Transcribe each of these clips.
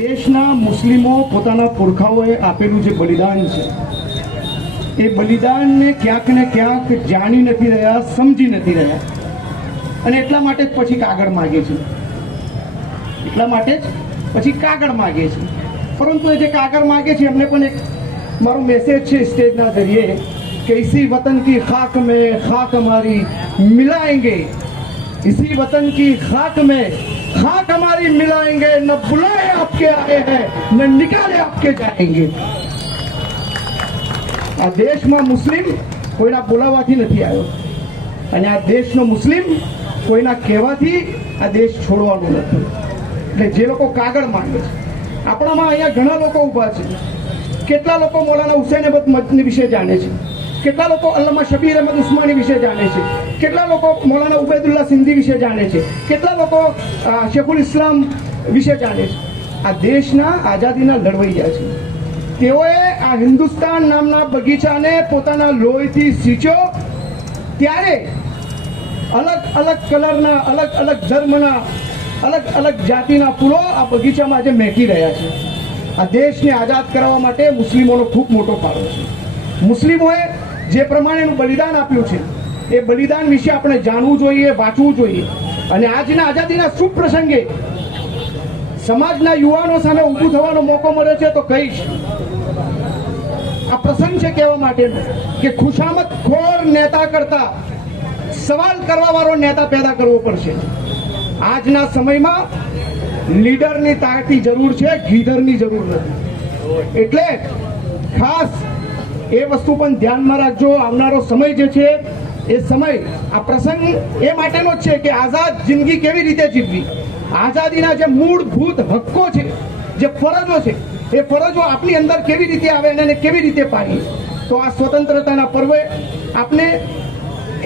દેશના મુસ્લિમો પોતાના પુરખાઓએ આપેલું જે બલિદાન છે, એ બલિદાનને ક્યાંક ને ક્યાંક જાણી નથી રહ્યા, સમજી નથી રહ્યા. અને એટલા માટે જ પછી કાગળ માગે છે. એટલા માટે જ પછી કાગળ માગે છે. પરંતુ એ જે કાગળ માગે છે, એમને પણ એક મારો મેસેજ છે સ્ટેજના જરીએ કે ઇસી વતન કી ખાક મેં, ખાક અમારી મિલાએંગે इसी वतन की खाक में खाक हमारी मिलाएंगे न बुलाए आपके आए हैं न निकाले आपके जाएंगे આ દેશમાં મુસ્લિમ કોઈના બોલાવવાથી નથી આવ્યો અને આ દેશનો મુસ્લિમ કોઈના કહેવાથી આ દેશ છોડવાનો નથી એટલે જે લોકો કાગળ માંગે છે આપણામાં અહીંયા ઘણા લોકો ઊભા છે કેટલા લોકો મૌલાના હુસૈન અહમદ મદની વિશે જાણે છે કેટલા લોકો અલ્લામા શબીર અહમદ ઉસ્માની વિશે જાણે છે? કેટલા લોકો મૌલાના ઉબેદુલ્લા સિંધી વિશે જાણે છે? કેટલા લોકો શેખુલ ઇસ્લામ વિશે જાણે છે? આ દેશના આઝાદીના લડવૈયા છે. તેઓએ આ હિન્દુસ્તાન નામના બગીચાને પોતાના લોહીથી સિંચ્યો. ત્યારે અલગ અલગ કલરના, અલગ અલગ ધર્મના, અલગ અલગ જાતિના ફૂલો આ બગીચામાં આજે મહેકી રહ્યા છે. આ દેશને આઝાદ કરવા માટે મુસ્લિમોનો ખૂબ મોટો ફાળો છે. મુસ્લિમોએ જે પ્રમાણેનું બલિદાન આપ્યું છે, એ બલિદાન વિશે આપણે જાણવું જોઈએ, વાંચવું જોઈએ. અને આજના આઝાદીના શુભ પ્રસંગે સમાજના યુવાનો સામે ઊભું થવાનો મોકો મળે છે તો કહીશ. આ પ્રસંગ છે કહેવા માટેનો કે ખુશામત ખોર નેતા કરતા સવાલ કરવા વાળો નેતા પેદા કરવો પડશે. આજના સમયમાં લીડરની તાકતી જરૂર છે, ગીધરની જરૂર નથી. એટલે ખાસ એ વસ્તુ પણ ધ્યાનમાં રાખજો. આવનારો સમય જે છે, એ સમય, આ પ્રસંગ એ માટેનો જ છે કે આઝાદ જિંદગી કેવી રીતે જીવવી? આઝાદીના જે મૂળભૂત હક્કો છે, જે ફરજો છે, એ ફરજો આપણી અંદર કેવી રીતે આવે અને કેવી રીતે પાડીએ? તો આ સ્વતંત્રતાના પર્વે આપણે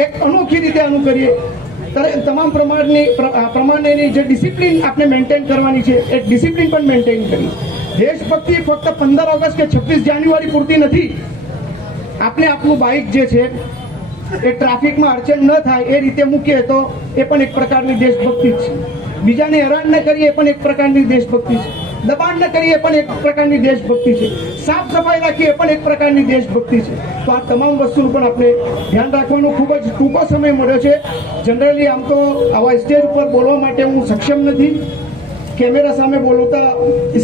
એક અનોખી રીતે આનું કરીએ. તમામ પ્રમાણની પ્રમાણેની જે ડિસિપ્લિન આપણે મેન્ટેન કરવાની છે, એ ડિસિપ્લિન પણ મેન્ટેન કરી. દેશભક્તિ ફક્ત પંદર ઓગસ્ટ કે છવ્વીસ જાન્યુઆરી પૂરતી નથી. આપણે આપણું બાઇક જે છે, એ ટ્રાફિકમાં અડચણ ન થાય એ રીતે મૂકીએ તો એ પણ એક પ્રકારની દેશભક્તિ છે. બીજાને હેરાન ન કરીએ પણ એક પ્રકારની દેશભક્તિ છે. દબાણ ન કરીએ પણ એક પ્રકારની દેશભક્તિ છે. સાફ સફાઈ રાખીએ પણ એક પ્રકારની દેશભક્તિ છે. તો આ તમામ વસ્તુનું પણ આપણે ધ્યાન રાખવાનું ખૂબ જ ટૂંકો સમય મળ્યો છે. જનરલી આમ તો આવા સ્ટેજ ઉપર બોલવા માટે હું સક્ષમ નથી. કેમેરા સામે બોલતા,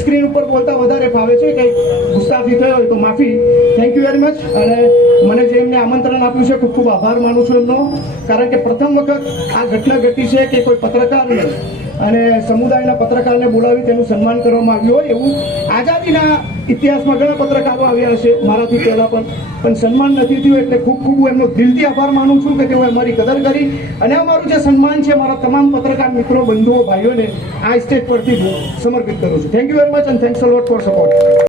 સ્ક્રીન ઉપર બોલતા વધારે ફાવે છે કંઈક ગુસ્સાફી થયો હોય તો માફી. થેન્ક યુ વેરી મચ અને મને જે એમને આમંત્રણ આપ્યું છે, ખૂબ ખૂબ આભાર માનું છું એમનો. કારણ કે પ્રથમ વખત આ ઘટના ઘટી છે કે કોઈ પત્રકારને અને સમુદાયના પત્રકારને બોલાવી તેનું સન્માન કરવામાં આવ્યું હોય એવું આઝાદીના ઇતિહાસમાં ઘણા પત્રકારો આવ્યા હશે મારાથી પહેલાં પણ. પણ સન્માન નથી થયું એટલે ખૂબ ખૂબ એમનો દિલથી આભાર માનું છું કે તેઓ અમારી કદર કરી. અને અમારું જે સન્માન છે મારા તમામ પત્રકાર મિત્રો, બંધુઓ, ભાઈઓને આ સ્ટેજ પરથી સમર્પિત કરું છું. Thank you very much and thanks a lot for support